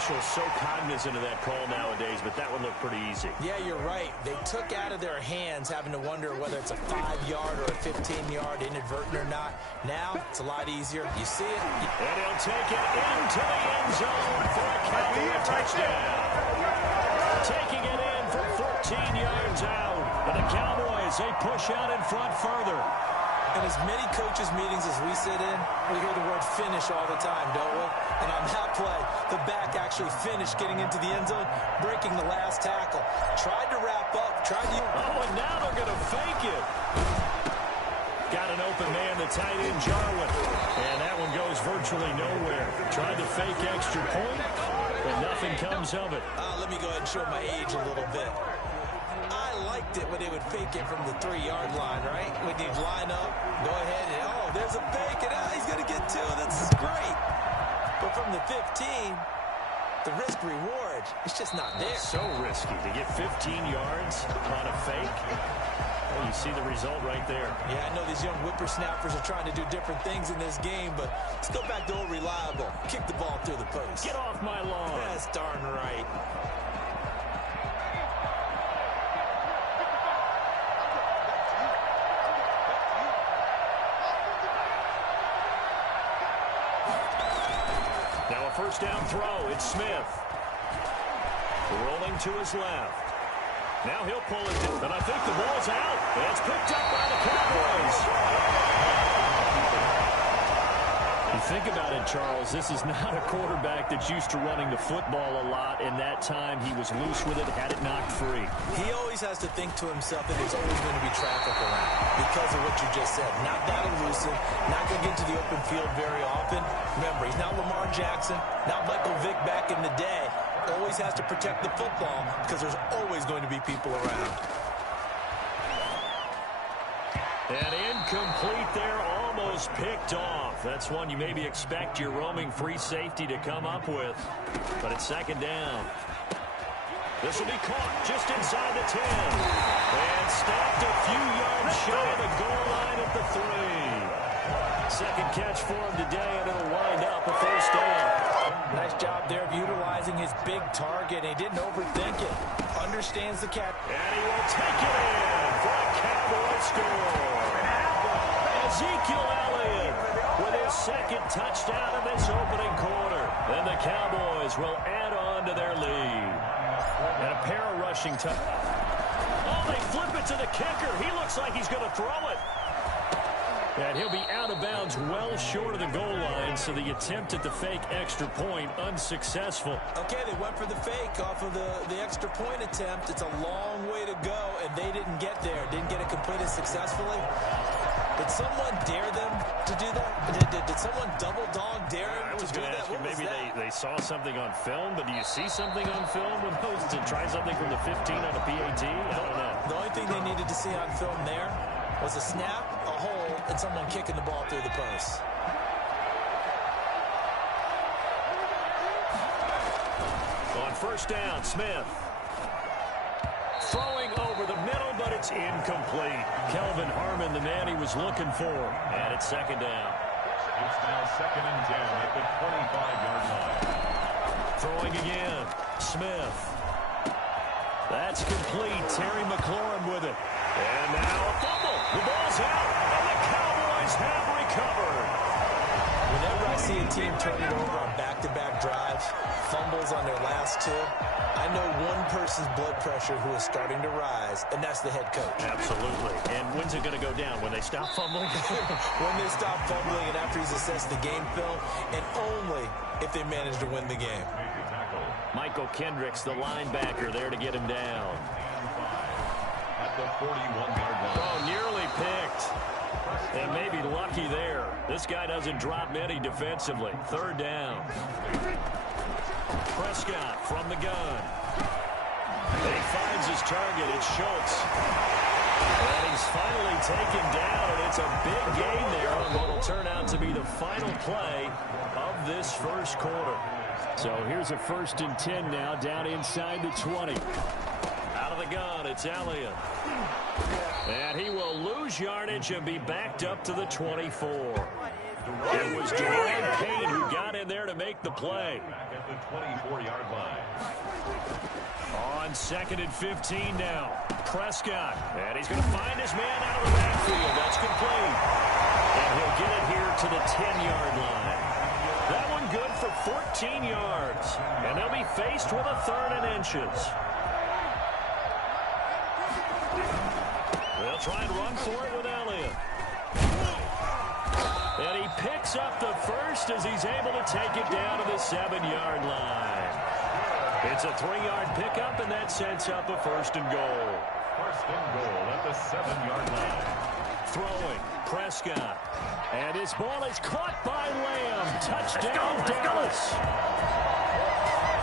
officials so cognizant of that call nowadays, but that one looked pretty easy. Yeah, you're right. They took out of their hands having to wonder whether it's a 5-yard or a 15-yard, inadvertent or not. Now, it's a lot easier. You see it. And he'll take it into the end zone for a Cowboy touchdown. Taking it in from 14 yards out. And the Cowboys, they push out in front further. In as many coaches' meetings as we sit in, we hear the word finish all the time, don't we? And on that play, the back actually finished getting into the end zone, breaking the last tackle. Tried to wrap up, tried to... Oh, and now they're going to fake it. Got an open man, the tight end, Jarwin. And that one goes virtually nowhere. Tried to fake extra point, but nothing comes of it. Let me go ahead and show my age a little bit. I liked it when they would fake it from the 3-yard line, right? When you'd line up, go ahead, and oh, there's a fake, and he's going to get 2. That's great. But from the 15, the risk-reward, it's just not there. So risky to get 15 yards on a fake. Well, you see the result right there. Yeah, I know these young whippersnappers are trying to do different things in this game, but let's go back to old reliable. Kick the ball through the post. Get off my lawn. That's darn right. Now a first down throw. It's Smith. Rolling to his left. Now he'll pull it down. And I think the ball's out. It's picked up by the Cowboys. You think about it, Charles. This is not a quarterback that's used to running the football a lot. In that time, he was loose with it, had it knocked free. He always has to think to himself that there's always going to be traffic around because of what you just said. Not that elusive, not going to get to the open field very often. Remember, he's not Lamar Jackson, not Michael Vick back in the day. Always has to protect the football because there's always going to be people around. And incomplete there, almost picked off. That's one you maybe expect your roaming free safety to come up with. But it's second down. This will be caught just inside the 10. And stopped a few yards shy of the goal line at the 3. Second catch for him today, and it'll wind up a first down. Nice job there of utilizing his big target. He didn't overthink it. Understands the catch. And he will take it in for a Cowboy score. Ezekiel Elliott with his second touchdown in this opening quarter. And the Cowboys will add on to their lead. And a pair of rushing touchdowns. Oh, they flip it to the kicker. He looks like he's going to throw it. And he'll be out of bounds well short of the goal line, so the attempt at the fake extra point unsuccessful. Okay, they went for the fake off of the extra point attempt. It's a long way to go, and they didn't get there. Didn't get it completed successfully. Did someone dare them to do that? Did someone double dog dare them to do that? Maybe they saw something on film, but do you see something on film with those to try something from the 15 on a PAT? I don't know. The only thing they needed to see on film there was a snap, a hold, and someone kicking the ball through the post. On first down, Smith. Throwing over the middle, but it's incomplete. Kelvin Harmon, the man he was looking for. And it's second down. It's now 2nd and 10 at the 25-yard line. Throwing again. Smith. That's complete. Terry McLaurin with it. And now a fumble. The ball's out, and the Cowboys have recovered. Whenever I see a team turn it over on back-to-back drives, fumbles on their last 2, I know one person's blood pressure who is starting to rise, and that's the head coach. Absolutely. And when's it going to go down? When they stop fumbling? When they stop fumbling and after he's assessed the game film, and only if they manage to win the game. Michael Kendricks, the linebacker, there to get him down. At the 41-yard line. Oh, nearly picked. And maybe lucky there. This guy doesn't drop many defensively. Third down. Prescott from the gun. And he finds his target. It's Schultz. And he's finally taken down, and it's a big gain there on what will turn out to be the final play of this first quarter. So here's a 1st and 10 now, down inside the 20. Out of the gun, it's Elliott. And he will lose yardage and be backed up to the 24. It was Jerome Payne who got in there to make the play. Back at the 24-yard line. On 2nd and 15 now. Prescott. And he's going to find his man out of the backfield. That's complete. And he'll get it here to the 10-yard line. That one good for 14 yards. And they'll be faced with a 3rd and inches. They'll try and run for it with Elliott. And he picks up the first as he's able to take it down to the 7-yard line. It's a 3-yard pickup, and that sets up a 1st and goal. 1st and goal at the 7-yard line. Throwing, Prescott. And his ball is caught by Lamb. Touchdown, Dallas.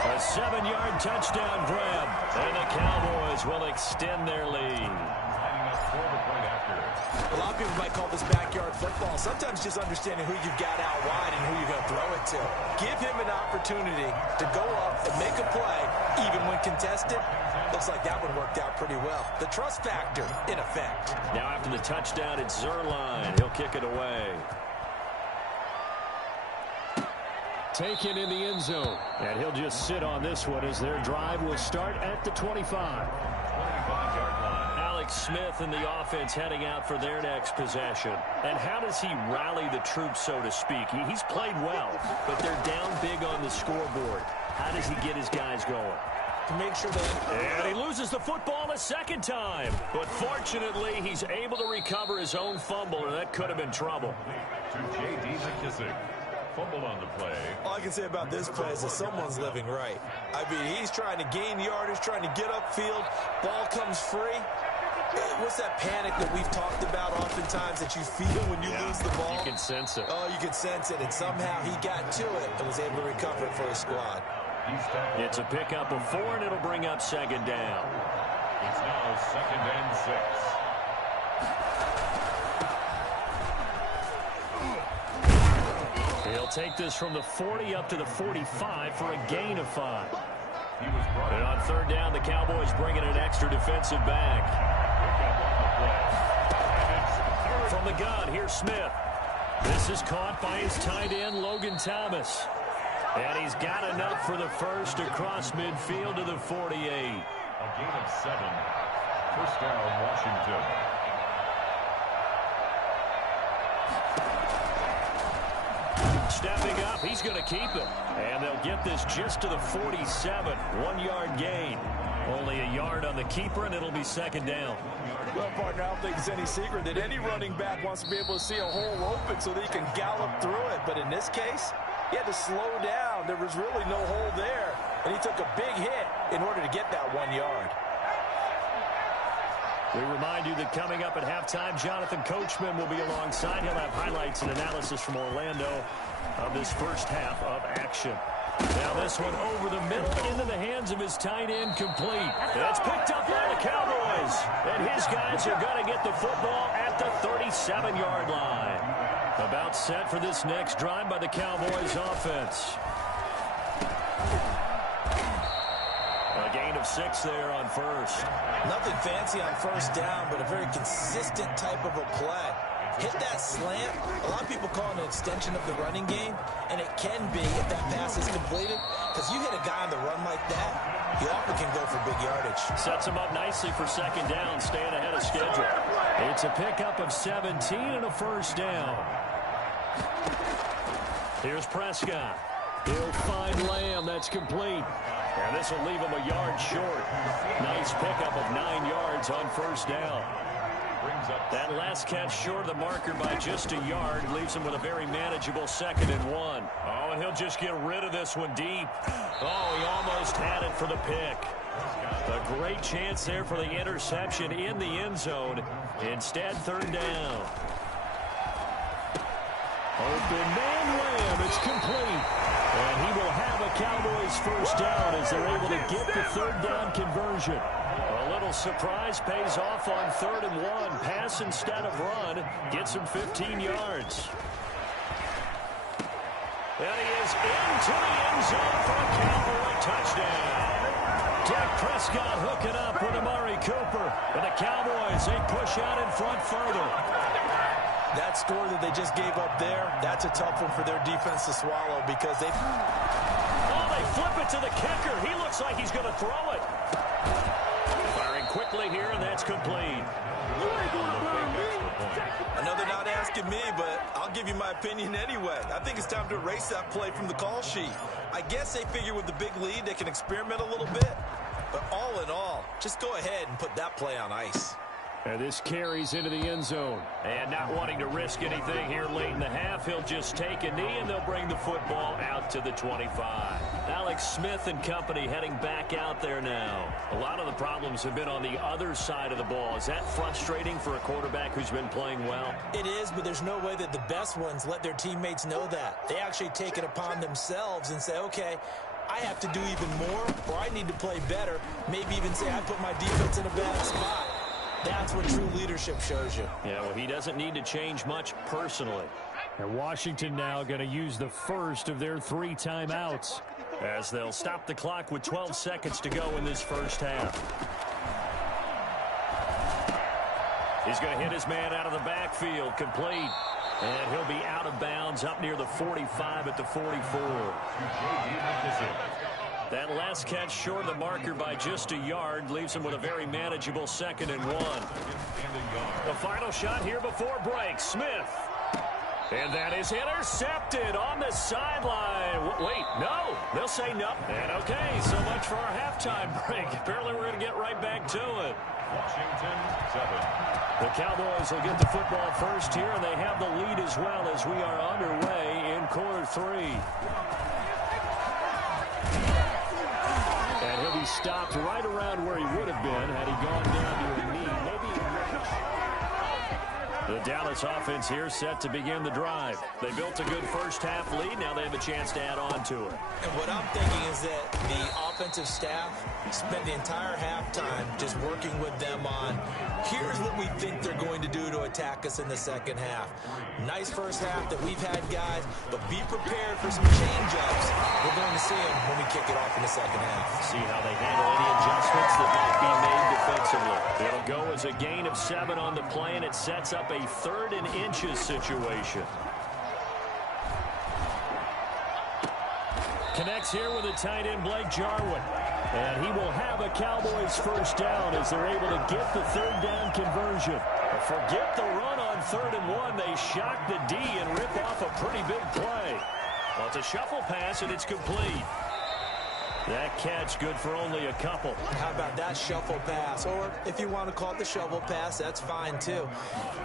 A 7-yard touchdown grab. And the Cowboys will extend their lead. A lot of people might call this backyard football. Sometimes just understanding who you've got out wide and who you're going to throw it to. Give him an opportunity to go up and make a play, even when contested. Looks like that one worked out pretty well. The trust factor, in effect. Now after the touchdown, it's Zerline. He'll kick it away. Taken in the end zone. And he'll just sit on this one as their drive will start at the 25. 25-yard line. Smith and the offense heading out for their next possession. And how does he rally the troops, so to speak? He's played well, but they're down big on the scoreboard. How does he get his guys going? To make sure that... And he loses the football a second time. But fortunately, he's able to recover his own fumble, or that could have been trouble. To J.D. McKissick. Fumbled on the play. All I can say about this play is that someone's living right. I mean, he's trying to gain yardage, trying to get upfield. Ball comes free. What's that panic that we've talked about oftentimes that you feel when you lose the ball? You can sense it. Oh, you can sense it. And somehow he got to it and was able to recover it for his squad. It's a pickup of 4, and it'll bring up 2nd down. It's now 2nd and 6. He'll take this from the 40 up to the 45 for a gain of 5. And on 3rd down, the Cowboys bring in an extra defensive back. From the gun, here's Smith. This is caught by his tight end, Logan Thomas. And he's got enough for the first across midfield to the 48. A gain of 7. 1st down, Washington. Stepping up, he's going to keep it. And they'll get this just to the 47. 1-yard gain. Only a yard on the keeper, and it'll be 2nd down. Well, partner, I don't think it's any secret that any running back wants to be able to see a hole open so that he can gallop through it. But in this case, he had to slow down. There was really no hole there. And he took a big hit in order to get that 1 yard. We remind you that coming up at halftime, Jonathan Coachman will be alongside. He'll have highlights and analysis from Orlando of this first half of action. Now this one over the middle into the hands of his tight end, complete. That's picked up by the Cowboys. And his guys are going to get the football at the 37-yard line. About set for this next drive by the Cowboys offense. A gain of 6 there on 1st. Nothing fancy on 1st down, but a very consistent type of a play. Hit that slant. A lot of people call it an extension of the running game, and it can be if that pass is completed, because you hit a guy on the run like that, you often can go for big yardage. Sets him up nicely for 2nd down, staying ahead of schedule. It's a pickup of 17 and a 1st down. Here's Prescott. He'll find Lamb. That's complete. And this will leave him a yard short. Nice pickup of 9 yards on 1st down. That last catch short of the marker by just a yard leaves him with a very manageable 2nd and 1. Oh, and he'll just get rid of this one deep. Oh, he almost had it for the pick. A great chance there for the interception in the end zone. Instead, 3rd down. Open man Lamb. It's complete. And he will have a Cowboys 1st down as they're able to get the 3rd down conversion. A little surprise pays off on 3rd and 1. Pass instead of run. Gets him 15 yards. And he is into the end zone for a Cowboy touchdown. Dak Prescott hooking up with Amari Cooper. And the Cowboys, they push out in front further. That score that they just gave up there, that's a tough one for their defense to swallow because they... Oh, they flip it to the kicker. He looks like he's going to throw it. Firing quickly here, and that's complete. I know they're not asking me, but I'll give you my opinion anyway. I think it's time to erase that play from the call sheet. I guess they figure with the big lead they can experiment a little bit. But all in all, just go ahead and put that play on ice. And this carries into the end zone. And not wanting to risk anything here late in the half, he'll just take a knee, and they'll bring the football out to the 25. Alex Smith and company heading back out there now. A lot of the problems have been on the other side of the ball. Is that frustrating for a quarterback who's been playing well? It is, but there's no way that the best ones let their teammates know that. They actually take it upon themselves and say, okay, I have to do even more, or I need to play better. Maybe even say I put my defense in a bad spot. That's what true leadership shows you. Yeah, well, he doesn't need to change much personally. And Washington now going to use the first of their 3 timeouts as they'll stop the clock with 12 seconds to go in this first half. He's going to hit his man out of the backfield, complete. And he'll be out of bounds up near the 45 at the 44. That last catch short of the marker by just a yard leaves him with a very manageable 2nd and 1. The final shot here before break. Smith. And that is intercepted on the sideline. Wait, no. They'll say no. And okay, so much for our halftime break. Apparently we're going to get right back to it. Washington 7. The Cowboys will get the football first here, and they have the lead as well as we are underway in quarter 3. And he'll be stopped right around where he would have been had he gone down to a knee. Maybe the Dallas offense here set to begin the drive. They built a good first half lead. Now they have a chance to add on to it. And what I'm thinking is that the offensive staff spent the entire halftime just working with them on, here's what we think they're going to do to attack us in the second half. Nice first half that we've had, guys, but be prepared for some change-ups. We're going to see them when we kick it off in the second half. See how they handle any adjustments that might be made defensively. It'll go as a gain of 7 on the play, and it sets up a 3rd and inches situation. Connects here with the tight end, Blake Jarwin. And he will have a Cowboys first down as they're able to get the 3rd down conversion. But forget the run on 3rd and 1. They shock the D and rip off a pretty big play. Well, it's a shuffle pass, and it's complete. That catch good for only a couple. How about that shuffle pass? Or if you want to call it the shovel pass, that's fine too.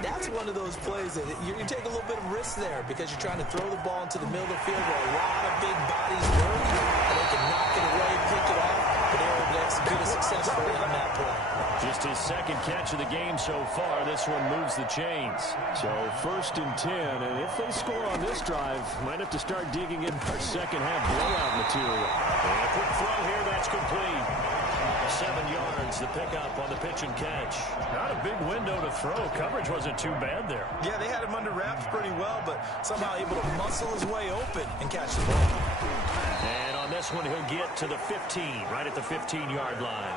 That's one of those plays that you take a little bit of risk there because you're trying to throw the ball into the middle of the field where a lot of big bodies work, and they can knock it away, pick it off, but they were able to execute it successfully on that play. Just his 2nd catch of the game so far. This one moves the chains. So 1st and 10, and if they score on this drive, might have to start digging in our second half blowout material. And a quick throw here, that's complete. 7 yards, the pickup on the pitch and catch. Not a big window to throw. Coverage wasn't too bad there. Yeah, they had him under wraps pretty well, but somehow able to muscle his way open and catch the ball. And on this one, he'll get to the 15, right at the 15-yard line.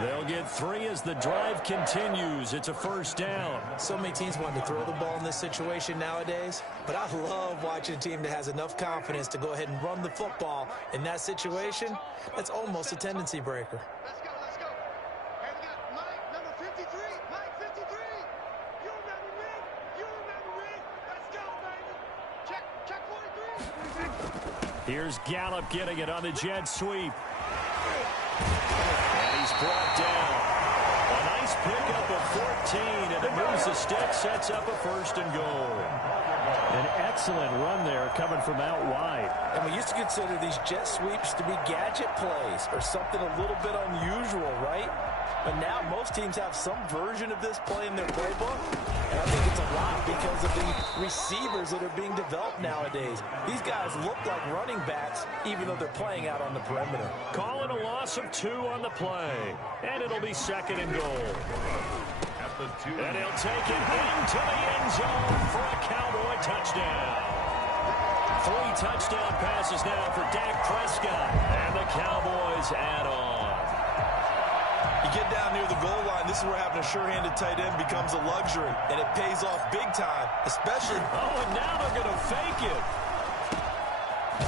They'll get 3 as the drive continues. It's a first down. So many teams want to throw the ball in this situation nowadays, but I love watching a team that has enough confidence to go ahead and run the football in that situation. That's almost a tendency breaker. Let's go, let's go. Hey, we got Mike, number 53. Mike, 53. You remember me? You remember me? Let's go, baby. Check 43. Here's Gallup getting it on the jet sweep. He's brought down. A nice pickup of 14, and it moves the stick, sets up a 1st and goal. An excellent run there coming from out wide. And we used to consider these jet sweeps to be gadget plays or something a little bit unusual, right? But now most teams have some version of this play in their playbook. And I think it's a lot because of the receivers that are being developed nowadays. These guys look like running backs even though they're playing out on the perimeter. Calling a loss of 2 on the play. And it'll be 2nd and goal. And he'll take it into the end zone for a Cowboy touchdown. 3 touchdown passes now for Dak Prescott. And the Cowboys add on. You get down near the goal line, this is where having a sure-handed tight end becomes a luxury, and it pays off big time, especially... Oh, and now they're going to fake it.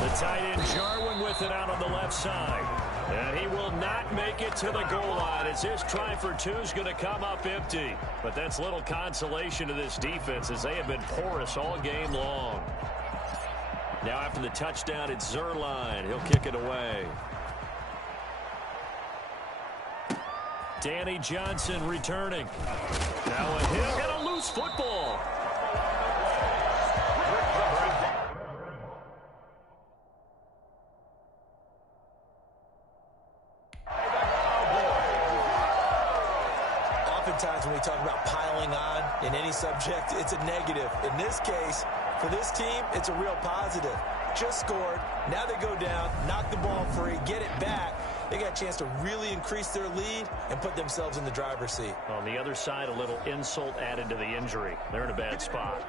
The tight end Jarwin with it out on the left side. And he will not make it to the goal line as his try for two is going to come up empty. But that's little consolation to this defense as they have been porous all game long. Now after the touchdown, it's Zerline. He'll kick it away. Danny Johnson returning. Now a hit and a loose football. Oftentimes when we talk about piling on in any subject, it's a negative. In this case, for this team, it's a real positive. Just scored. Now they go down, knock the ball free, get it back. They got a chance to really increase their lead and put themselves in the driver's seat. On the other side, a little insult added to the injury. They're in a bad spot.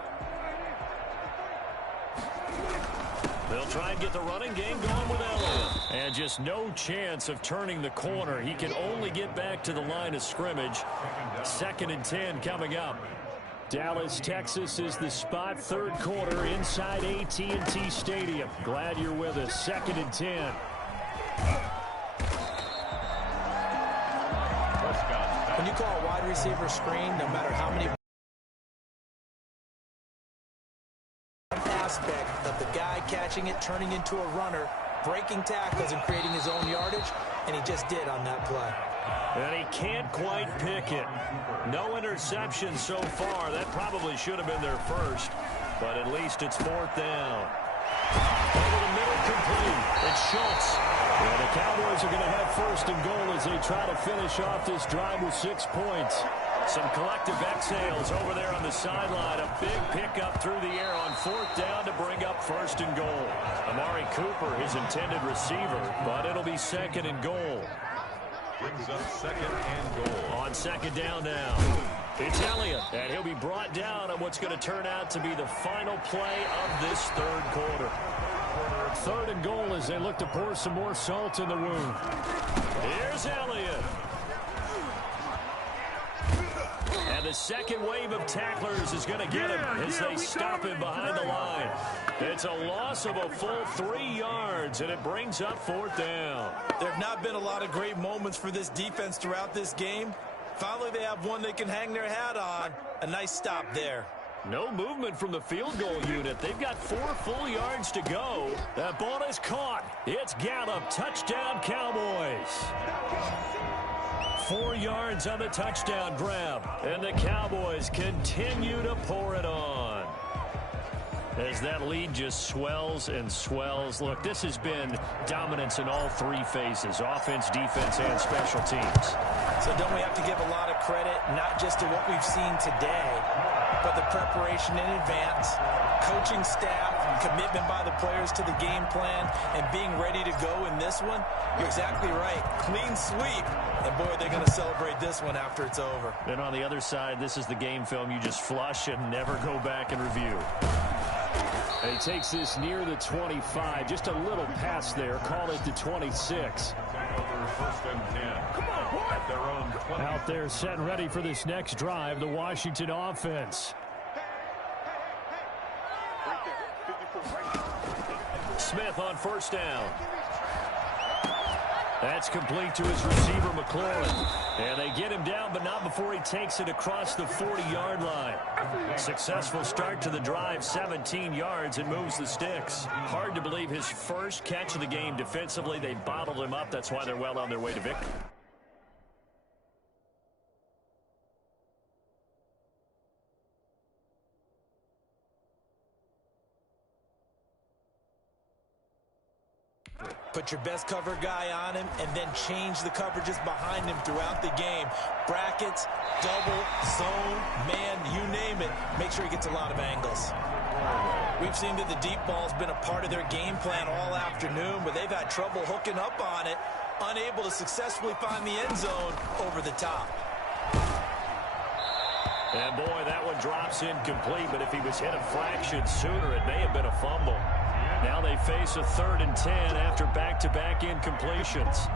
They'll try and get the running game going with Elliott. And just no chance of turning the corner. He can only get back to the line of scrimmage. 2nd and 10 coming up. Dallas, Texas is the spot. 3rd quarter inside AT&T Stadium. Glad you're with us. 2nd and 10. When you call a wide receiver screen, no matter how many aspect of the guy catching it, turning into a runner, breaking tackles and creating his own yardage, and he just did on that play. And he can't quite pick it. No interception so far. That probably should have been their first, but at least it's 4th down. Over the middle, complete. It's Schultz. And the Cowboys are going to have 1st and goal as they try to finish off this drive with 6 points. Some collective exhales over there on the sideline. A big pickup through the air on 4th down to bring up 1st and goal. Amari Cooper, his intended receiver, but it'll be 2nd and goal. Brings up 2nd and goal. On 2nd down now. It's Elliott, and he'll be brought down on what's going to turn out to be the final play of this 3rd quarter. 3rd and goal as they look to pour some more salt in the wound. Here's Elliott. And the second wave of tacklers is going to get him as they stop him behind the line. It's a loss of a full 3 yards, and it brings up 4th down. There have not been a lot of great moments for this defense throughout this game. Finally, they have one they can hang their hat on. A nice stop there. No movement from the field goal unit. They've got 4 full yards to go. That ball is caught. It's Gallup. Touchdown, Cowboys. 4 yards on the touchdown grab. And the Cowboys continue to pour it on. As that lead just swells and swells. Look, this has been dominance in all 3 phases. Offense, defense, and special teams. So don't we have to give a lot of credit, not just to what we've seen today, but the preparation in advance, coaching staff, commitment by the players to the game plan, and being ready to go in this one? You're exactly right. Clean sweep. And, boy, they're going to celebrate this one after it's over. And on the other side, this is the game film you just flush and never go back and review. And he takes this near the 25. Just a little pass there. Call it the 26. 1st and 10. Come on, boy. At their own 20. Out there set and ready for this next drive, the Washington offense. Smith on 1st down. That's complete to his receiver, McLaurin. And they get him down, but not before he takes it across the 40-yard line. Successful start to the drive, 17 yards, and moves the sticks. Hard to believe his first catch of the game defensively. They bottled him up. That's why they're well on their way to victory. Put your best cover guy on him and then change the coverages behind him throughout the game. Brackets, double, zone, man, you name it. Make sure he gets a lot of angles. We've seen that the deep ball's been a part of their game plan all afternoon, but they've had trouble hooking up on it, unable to successfully find the end zone over the top. And, boy, that one drops incomplete, but if he was hit a fraction sooner, it may have been a fumble. Now they face a 3rd and 10 after back-to-back incompletions.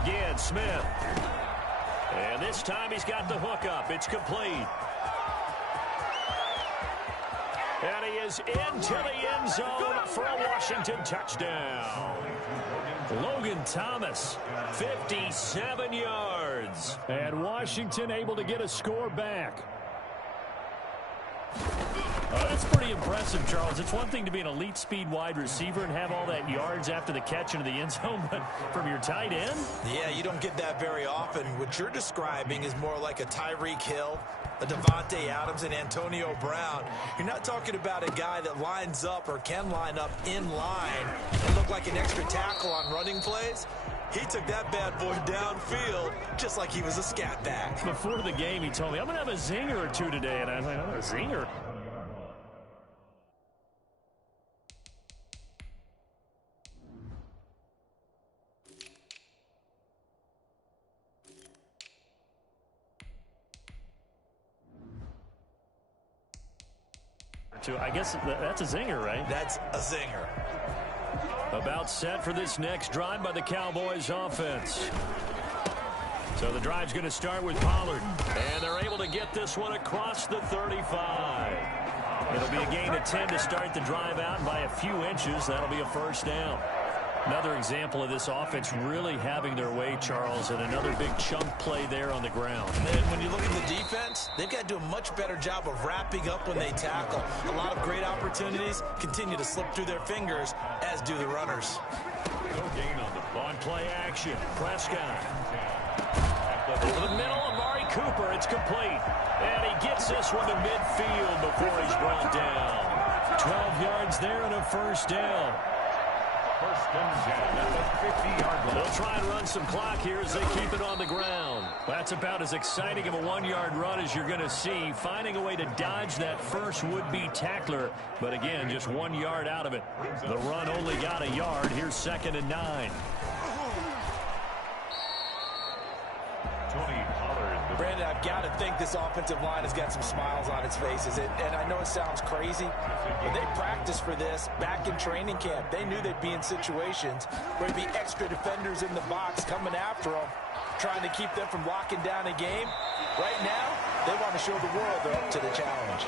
Again, Smith. And this time he's got the hook up. It's complete. And he is into the end zone for a Washington touchdown. Logan Thomas, 57 yards. And Washington able to get a score back. That's pretty impressive, Charles. It's one thing to be an elite speed wide receiver and have all that yards after the catch into the end zone, but from your tight end? Yeah, you don't get that very often. What you're describing is more like a Tyreek Hill, a Devontae Adams, and Antonio Brown. You're not talking about a guy that lines up or can line up in line and look like an extra tackle on running plays. He took that bad boy downfield just like he was a scat back. Before the game, he told me, I'm going to have a zinger or two today. And I was like, oh, a zinger? I guess that's a zinger, right? That's a zinger. About set for this next drive by the Cowboys offense. So the drive's going to start with Pollard. And they're able to get this one across the 35. It'll be a gain of 10 to start the drive out, and by a few inches, that'll be a first down. Another example of this offense really having their way, Charles, and another big chunk play there on the ground. And when you look at the defense, they've got to do a much better job of wrapping up when they tackle. A lot of great opportunities continue to slip through their fingers, as do the runners. No gain on the on play action. Prescott. Over the middle, Amari Cooper. It's complete. And he gets this one to midfield before he's brought down. 12 yards there and a first down. First and 10 at the 50-yard line. They'll try and run some clock here as they keep it on the ground. That's about as exciting of a one-yard run as you're going to see. Finding a way to dodge that first would-be tackler. But again, just 1 yard out of it. The run only got a yard. Here's 2nd and 9. Tony Pollard. Brandon, I've got to think this offensive line has got some smiles on its faces. And I know it sounds crazy, but they practiced for this back in training camp. They knew they'd be in situations where there'd be extra defenders in the box coming after them, trying to keep them from locking down a game. Right now, they want to show the world they're up to the challenge.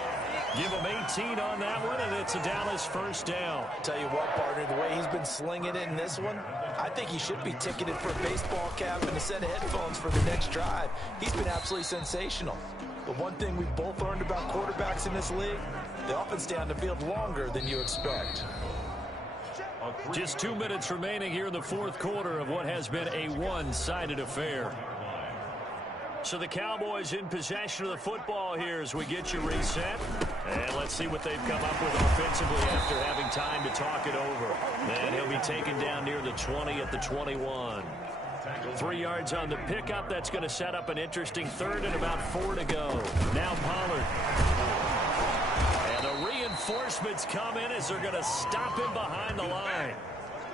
Give him 18 on that one, and it's a Dallas first down. Tell you what, partner, the way he's been slinging it in this one, I think he should be ticketed for a baseball cap and a set of headphones for the next drive. He's been absolutely sensational. But one thing we've both learned about quarterbacks in this league, they often stay on the field longer than you expect. Just 2 minutes remaining here in the fourth quarter of what has been a one-sided affair. So the Cowboys in possession of the football here as we get you reset. And let's see what they've come up with offensively after having time to talk it over. And he'll be taken down near the 20 at the 21. 3 yards on the pickup. That's going to set up an interesting third and about 4 to go. Now Pollard. And the reinforcements come in as they're going to stop him behind the line.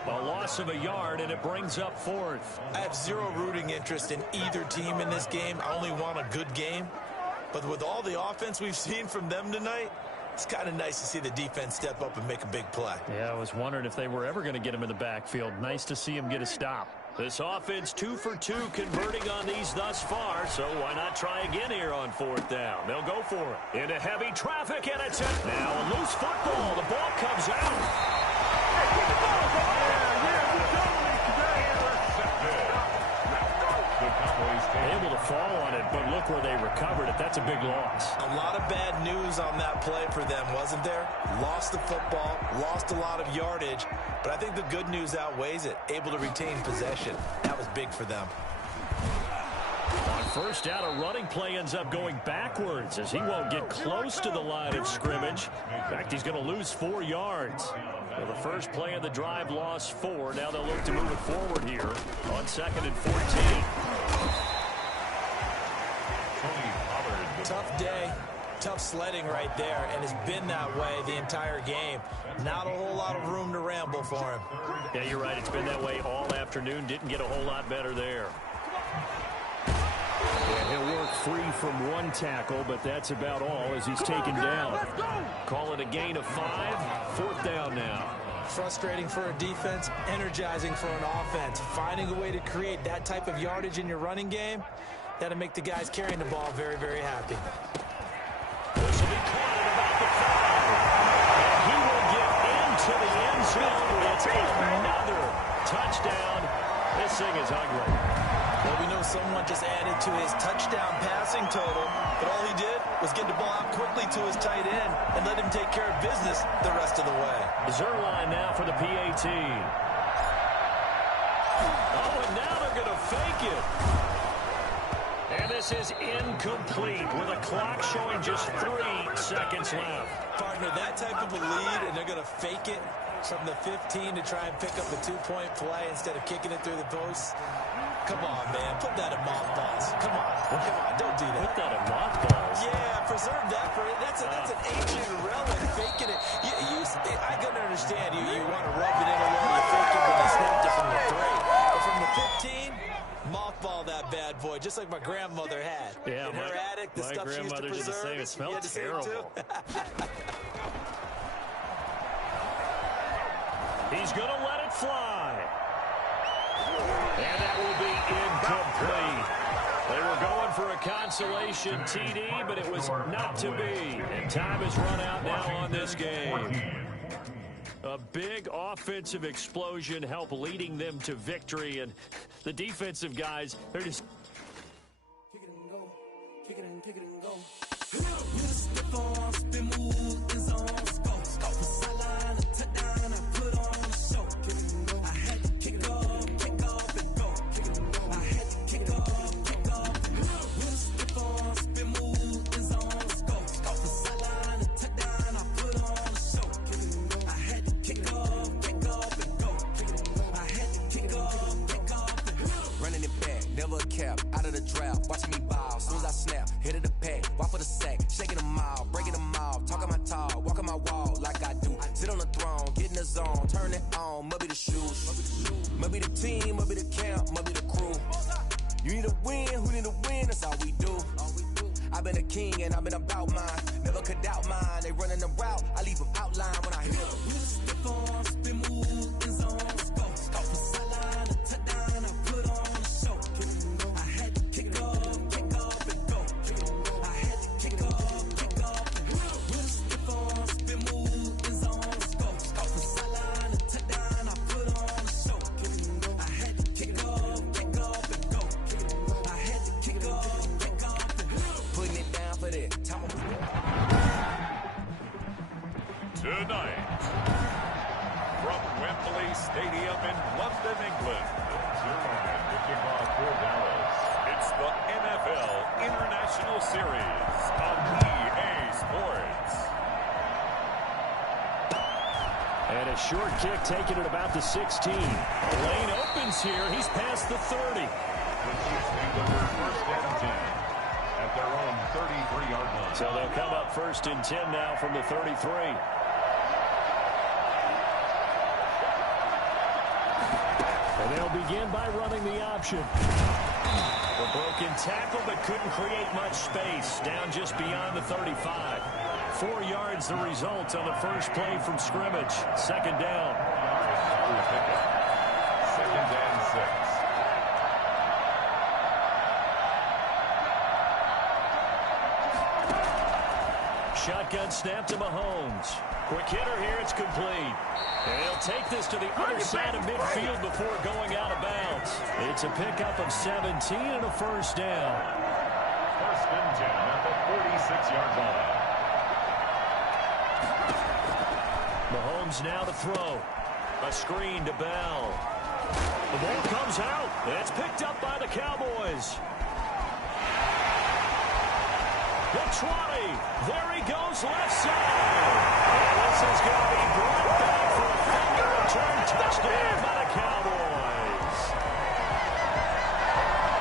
A loss of a yard, and it brings up 4th. I have zero rooting interest in either team in this game. I only want a good game. But with all the offense we've seen from them tonight, it's kind of nice to see the defense step up and make a big play. Yeah, I was wondering if they were ever going to get him in the backfield. Nice to see him get a stop. This offense 2 for 2 converting on these thus far, so why not try again here on 4th down? They'll go for it. Into heavy traffic, and it's it. Now a loose football. The ball comes out. Able to fall on it, but look where they recovered it. That's a big loss. A lot of bad news on that play for them, wasn't there? Lost the football, lost a lot of yardage, but I think the good news outweighs it. Able to retain possession. That was big for them. On first down, a running play ends up going backwards as he won't get close to the line of scrimmage. In fact, he's going to lose 4 yards. So the first play of the drive lost 4. Now they'll look to move it forward here on 2nd and 14. Tough day, tough sledding right there, and it's been that way the entire game. Not a whole lot of room to ramble for him. Yeah, you're right. It's been that way all afternoon. Didn't get a whole lot better there. And he'll work free from 1 tackle, but that's about all as he's taken down. Call it a gain of 5. 4th down now. Frustrating for a defense, energizing for an offense. Finding a way to create that type of yardage in your running game, that'll make the guys carrying the ball very, very happy. This will be caught at about the 5. Passing is ugly. Well, we know someone just added to his touchdown passing total, but all he did was get the ball out quickly to his tight end and let him take care of business the rest of the way. Zerline now for the PAT. Oh, and now they're going to fake it. And this is incomplete with a clock showing just 3 seconds left. Partner, that type of a lead, and they're going to fake it from the 15 to try and pick up a 2-point play instead of kicking it through the post. Come on, man. Put that in mothballs. Come on. Don't do that. Put that in mothballs? Yeah, preserve that for it. That's an ancient relic. Faking it. I can understand you want to rub it in a little. You fake it when you snapped it from the 3. But from the 15, mothball that bad boy, just like my grandmother had. Yeah, in her attic, the stuff she used to preserve. The same. It smelled terrible. He's going to let it fly. And that will be incomplete. They were going for a consolation TD, but it was not to be. And time has run out now on this game. A big offensive explosion helped leading them to victory. And the defensive guys, they're just... Kick it and go. Kick it and go. With a step on, spin move, is on, scope. From sideline to touchdown, I put on a show. Kick it and go. I had to kick off and go. Kick it and go. I had to kick off and go. With a step on, spin move, is on, scope. From sideline to touchdown, I put on a show. Kick it and go. I had to kick off and go. Kick it and go. I had to kick off and go. Running it back, never a cap, out of the draft, watching me ball. Soon as I snap, hit of the pack, walk for the sack, shaking them out, breaking them out, talking my talk, walking my wall like I do. Sit on the throne, get in the zone, turn it on, maybe the shoes, maybe the team, maybe the camp, maybe the crew. You need a win, who need a win, that's all we do. I've been a king and I've been about mine, never could doubt mine. They running the route, I leave them outline when I hit them. Step on, spin move, is on, scope from sideline to touchdown, I put on a show. I had to kick off and go. I had to kick off and go. With a step on, spin move, is on, scope from sideline to touchdown, I put on a show. I had to kick off and go. I had to kick off and go. Putting it down for that. Tonight, from Wembley Stadium in London, England, 0-9 to kick off for Dallas. It's the NFL International Series on EA Sports. And a short kick taken at about the 16. A lane opens here. He's past the 30. The Chiefs take over first and 10 at their own 33-yard line. So they'll come up first and 10 now from the 33. And they'll begin by running the option. A broken tackle, but couldn't create much space. Down just beyond the 35. 4 yards the result on the first play from scrimmage. Second down. Second and 6. Shotgun snap to Mahomes. Quick hitter here, it's complete. And he'll take this to the other side of midfield before going out of bounds. It's a pickup of 17 and a first down. First and 10 at the 46-yard line. Mahomes now to throw. A screen to Bell. The ball comes out. It's picked up by the Cowboys. The 20. There he goes, left side. And this is going to be brought back for a finger return touchdown by the Cowboys.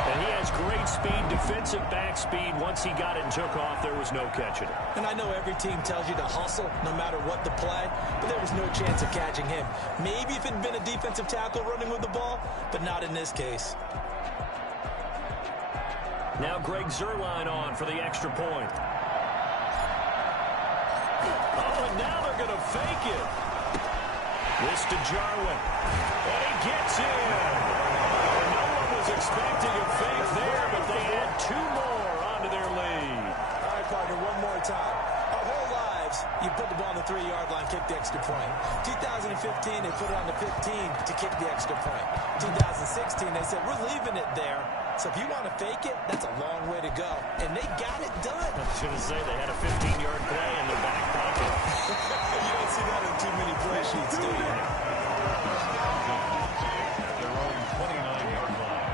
And he has great speed, defensive back speed. Once he got it and took off, there was no catching it. And I know every team tells you to hustle no matter what the play, but there was no chance of catching him. Maybe if it had been a defensive tackle running with the ball, but not in this case. Now Greg Zuerlein on for the extra point. Oh, and now they're going to fake it. This to Jarwin. And he gets in. No one was expecting a fake there, but they add 2 more onto their lead. All right, partner, one more time. Our whole lives, you put the ball on the 3-yard line, kick the extra point. 2015, they put it on the 15 to kick the extra point. 2016, they said, we're leaving it there. So if you want to fake it, that's a long way to go. And they got it done. I was going to say they had a 15-yard play in their back pocket. You don't see that in too many play sheets, do you? Their own 29-yard line.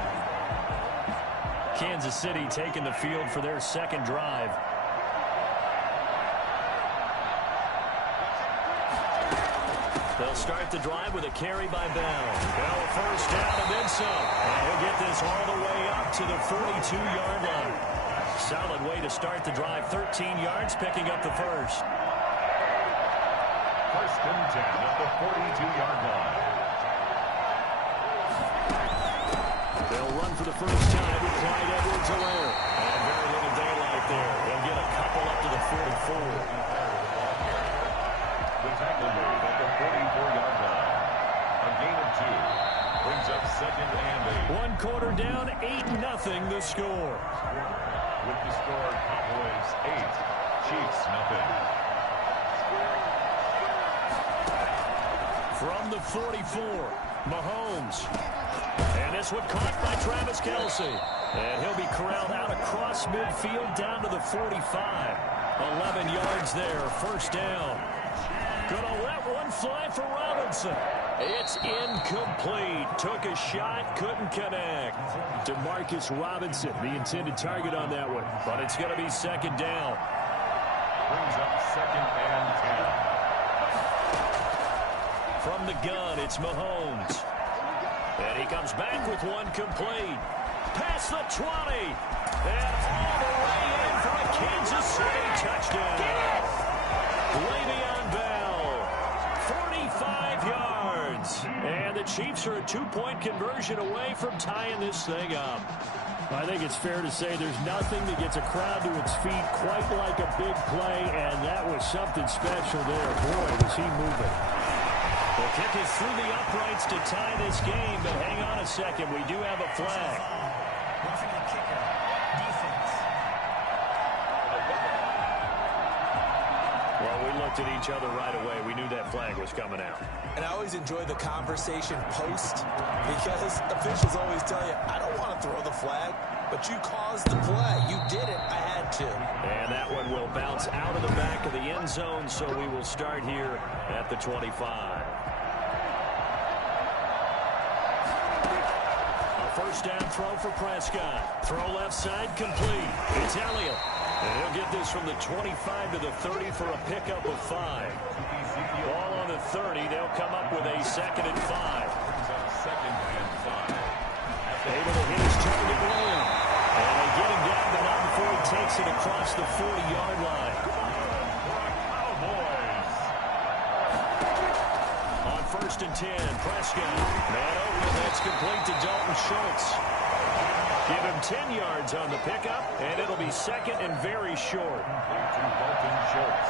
Kansas City taking the field for their second drive. They'll start the drive with a carry by Bell. Bell first down and then some. And he'll get this all the way up to the 42-yard line. Solid way to start the drive. 13 yards, picking up the first. First and 10 at the 42-yard line. They'll run for the first time with Clyde Edwards-Helaire. And very little daylight there. They'll get a couple up to the 44. The tackle made at the 44-yard line. A gain of 2 brings up second and 8. 1 quarter down, 8-0 the score. With the score, Cowboys 8, Chiefs nothing. From the 44, Mahomes. And this one caught by Travis Kelce. And he'll be corralled out across midfield down to the 45. 11 yards there, first down. Gonna let one fly for Robinson. It's incomplete. Took a shot, couldn't connect. Demarcus Robinson, the intended target on that one. But it's going to be second down. Brings up second and 10. From the gun, it's Mahomes. And he comes back with one complete. Past the 20. And all the way in for a Kansas City touchdown. Le'Veon Bell, 45 yards. And the Chiefs are a 2-point conversion away from tying this thing up. I think it's fair to say there's nothing that gets a crowd to its feet quite like a big play, and that was something special there. Boy, was he moving. The kick is through the uprights to tie this game, but hang on a second. We do have a flag. Roughing the kicker. Defense. Well, we looked at each other right away. We knew that flag was coming out. And I always enjoy the conversation post because officials always tell you, I don't want to throw the flag, but you caused the play. You did it. I had to. And that one will bounce out of the back of the end zone, so we will start here at the 25. A first down throw for Prescott. Throw left side complete. It's Elliott. And he'll get this from the 25 to the 30 for a pickup of 5. Ball on the 30. They'll come up with a second and 5. Second and 5. Able to hit his target well. And they get him down, but not before he takes it across the 40-yard line. Cowboys. On first and 10, Prescott. Man open, that's complete to Dalton Schultz. Give him 10 yards on the pickup, and it'll be second and very short. To Dalton Schultz.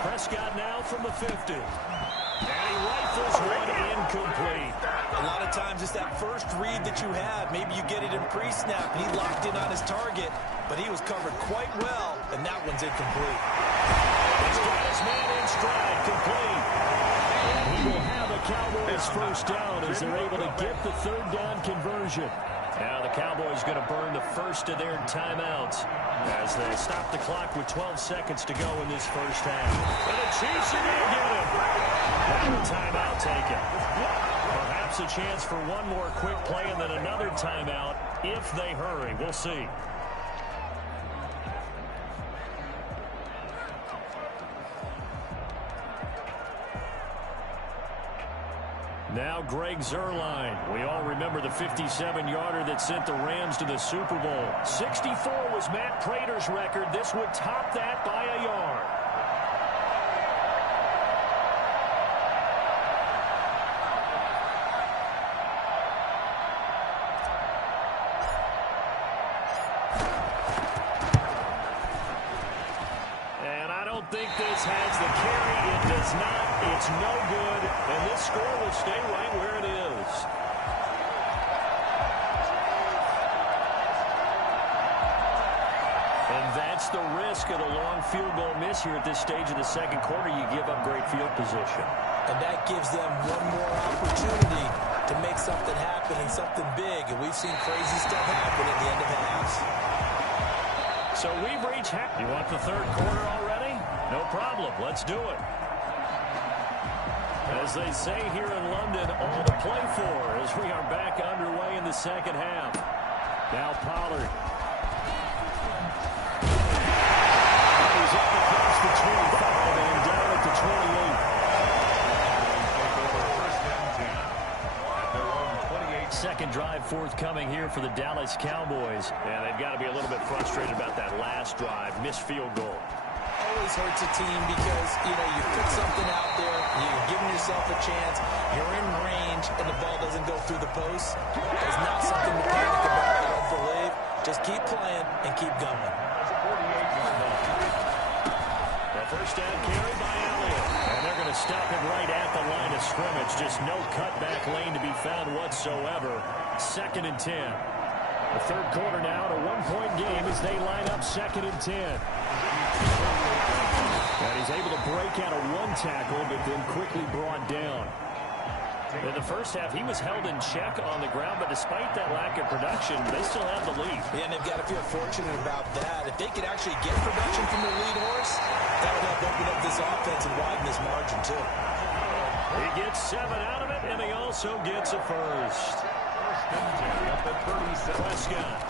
Prescott now from the 50. And he rifles one incomplete. A lot of times it's that first read that you have. Maybe you get it in pre-snap, and he locked in on his target, but he was covered quite well, and that one's incomplete. He's got his man in stride, complete. And he will have a Cowboys first down as they're able to get the third down conversion. Now the Cowboys going to burn the first of their timeouts as they stop the clock with 12 seconds to go in this first half. And the Chiefs are going to get him. And a timeout taken. Perhaps a chance for one more quick play and then another timeout if they hurry. We'll see. Now Greg Zuerlein. We all remember the 57-yarder that sent the Rams to the Super Bowl. 64 was Matt Prater's record. This would top that by a yard. And I don't think this has the carry. It does not. It's no good, and this score will stay right where it is. And that That's the risk of the long field goal miss here at this stage of the second quarter. You give up great field position. And that gives them one more opportunity to make something happen and something big. And we've seen crazy stuff happen at the end of halves. So we've reached half. You want the third quarter already? No problem. Let's do it. As they say here in London, all to play for as we are back underway in the second half. Now Pollard. He's up across the 25 and down at the 28. Second drive forthcoming here for the Dallas Cowboys. And they've got to be a little bit frustrated about that last drive. Missed field goal. Always hurts a team because, you put something out there, you're giving yourself a chance, you're in range, and the ball doesn't go through the post. It's not something to panic about, I don't believe. Just keep playing and keep going. The first down carry by Elliott. And they're going to stop it right at the line of scrimmage. Just no cutback lane to be found whatsoever. 2nd and 10. The third quarter now, a one-point game as they line up 2nd and 10. And he's able to break out of one tackle, but then quickly brought down. In the first half, he was held in check on the ground, but despite that lack of production, they still have the lead. Yeah, and they've got to feel fortunate about that. If they could actually get production from their lead horse, that would help open up this offense and widen this margin, too. He gets 7 out of it, and he also gets a first. Prescott.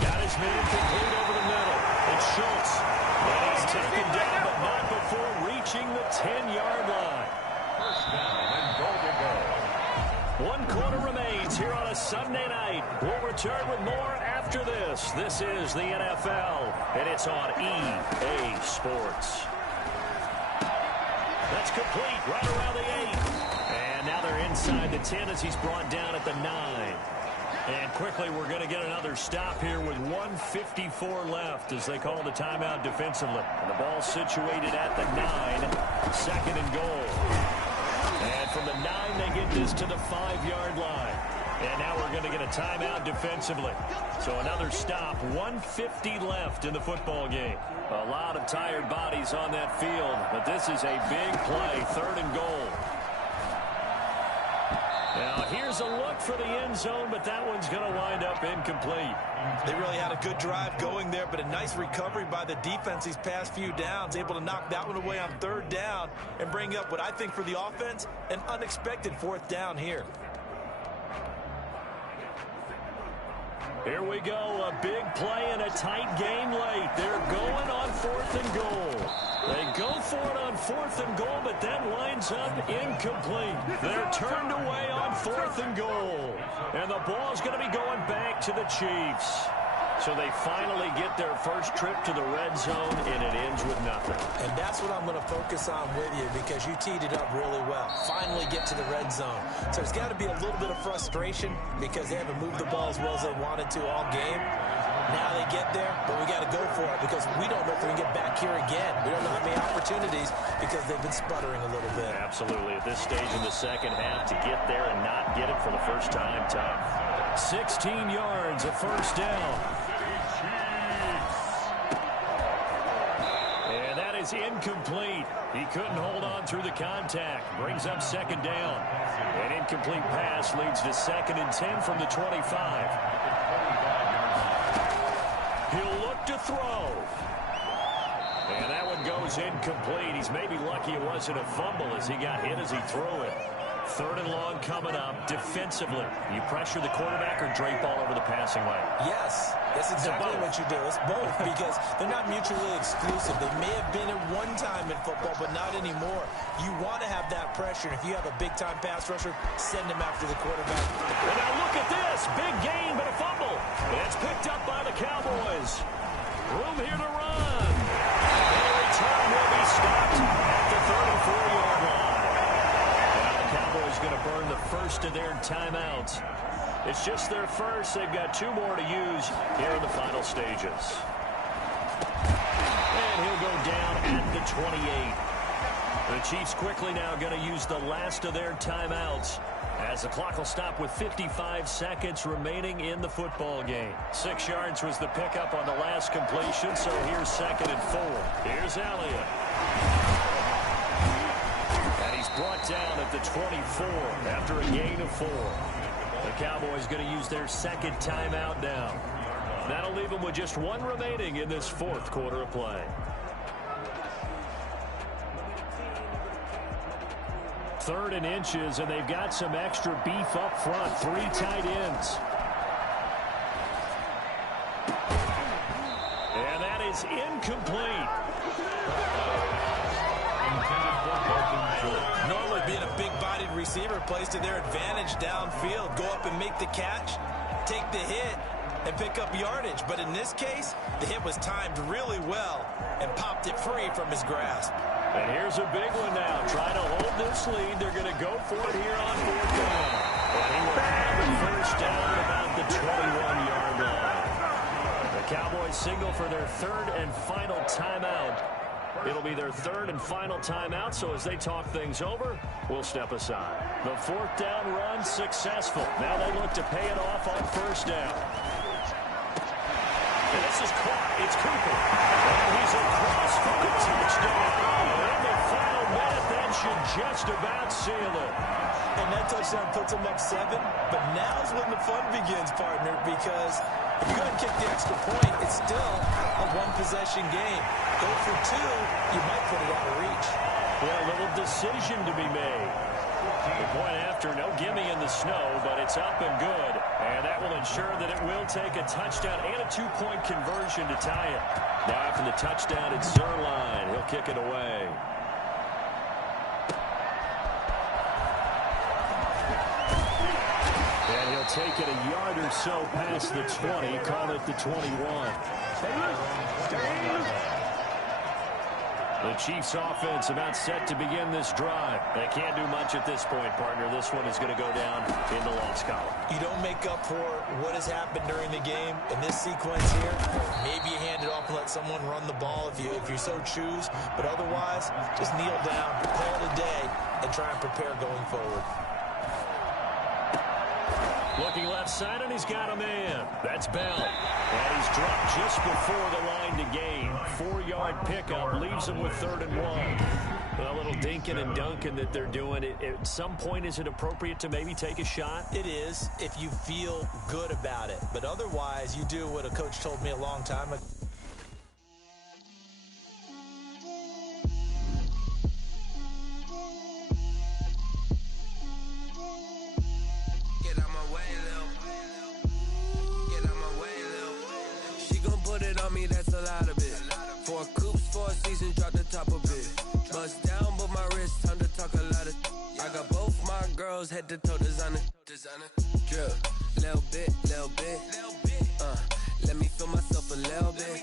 Got his man complete over the middle. It's Schultz. And he's taken down, but not before reaching the 10-yard line. First down and goal to go. 1 quarter remains here on a Sunday night. We'll return with more after this. This is the NFL, and it's on EA Sports. That's complete right around the 8. And now they're inside the 10 as he's brought down at the 9. And quickly, we're going to get another stop here with 1:54 left as they call the timeout defensively. And the ball situated at the 9, 2nd and goal. And from the 9, they get this to the 5-yard line. And now we're going to get a timeout defensively. So another stop, 1:50 left in the football game. A lot of tired bodies on that field, but this is a big play, 3rd and goal. Now, here's a look for the end zone, but that one's going to wind up incomplete. They really had a good drive going there, but a nice recovery by the defense these past few downs, able to knock that one away on 3rd down and bring up what I think for the offense, an unexpected 4th down here. Here we go, a big play in a tight game late. They're going on 4th and goal. They go for it on 4th and goal, but that winds up incomplete. They're turned away on 4th and goal. And the ball's going to be going back to the Chiefs. So they finally get their first trip to the red zone, and it ends with nothing. And that's what I'm going to focus on with you because you teed it up really well. Finally get to the red zone. So there's got to be a little bit of frustration because they haven't moved the ball as well as they wanted to all game. Now they get there, but we got to go for it because we don't know if we can get back here again. We don't know how many opportunities because they've been sputtering a little bit. Absolutely. At this stage in the second half, to get there and not get it for the first time, tough. 16 yards, a first down. And that is incomplete. He couldn't hold on through the contact. Brings up 2nd down. An incomplete pass leads to 2nd and 10 from the 25. He'll look to throw. And that one goes incomplete. He's maybe lucky it wasn't a fumble as he got hit as he threw it. 3rd and long coming up. Defensively, you pressure the quarterback or drape all over the passing lane? Yes, that's exactly what you do. It's both because they're not mutually exclusive. They may have been at one time in football, but not anymore. You want to have that pressure. If you have a big-time pass rusher, send him after the quarterback. And now look at this. Big gain, but a fumble. And it's picked up by the Cowboys. Room here to run. And a return will be stopped at the 34-yard line. Cowboys going to burn the first of their timeouts. It's just their first. They've got 2 more to use here in the final stages. And he'll go down at the 28. The Chiefs quickly now going to use the last of their timeouts As the clock will stop with 55 seconds remaining in the football game. 6 yards was the pickup on the last completion, so here's 2nd and 4. Here's Elliott. And he's brought down at the 24 after a gain of 4. The Cowboys going to use their 2nd timeout now. That'll leave them with just 1 remaining in this 4th quarter of play. 3rd and inches, and they've got some extra beef up front. 3 tight ends. And that is incomplete. Normally being a big-bodied receiver plays to their advantage downfield. Go up and make the catch, take the hit, and pick up yardage. But in this case, the hit was timed really well and popped it free from his grasp. And here's a big one now. Trying to hold this lead. They're going to go for it here on 4th down. And he will have the first down about the 21-yard line. The Cowboys signal for their 3rd and final timeout. It'll be their 3rd and final timeout, so as they talk things over, we'll step aside. The 4th down run successful. Now they look to pay it off on 1st down. And this is caught. It's Cooper. And he's across for the touchdown. In the final minute, that should just about seal it. And that touchdown puts them up 7. But now's when the fun begins, partner, because if you go ahead and kick the extra point, it's still a 1-possession game. Go for 2, you might put it out of reach. Well, a little decision to be made. The point after, no gimme in the snow, but it's up and good. And that will ensure that it will take a touchdown and a 2-point conversion to tie it. Now after the touchdown, it's Zerline. He'll kick it away. And he'll take it a yard or so past the 20, call it the 21. The Chiefs offense about set to begin this drive. They can't do much at this point, partner. This one is going to go down in the loss column. You don't make up for what has happened during the game in this sequence here. Maybe you hand it off and let someone run the ball if you so choose. But otherwise, just kneel down, call it a day, and try and prepare going forward. Looking left side, and he's got a man. That's Bell. And he's dropped just before the line to gain. 4-yard pickup leaves him with 3rd and 1. A little dinking and dunking that they're doing. At some point, is it appropriate to maybe take a shot? It is, if you feel good about it. But otherwise, you do what a coach told me a long time ago. Me, that's a lot of it. 4 coops, 4 seasons, drop the top of it. Bust down, but my wrist, time to talk a lot of. I got both my girls head to toe designer. Drip, little bit. Let me feel myself a little bit.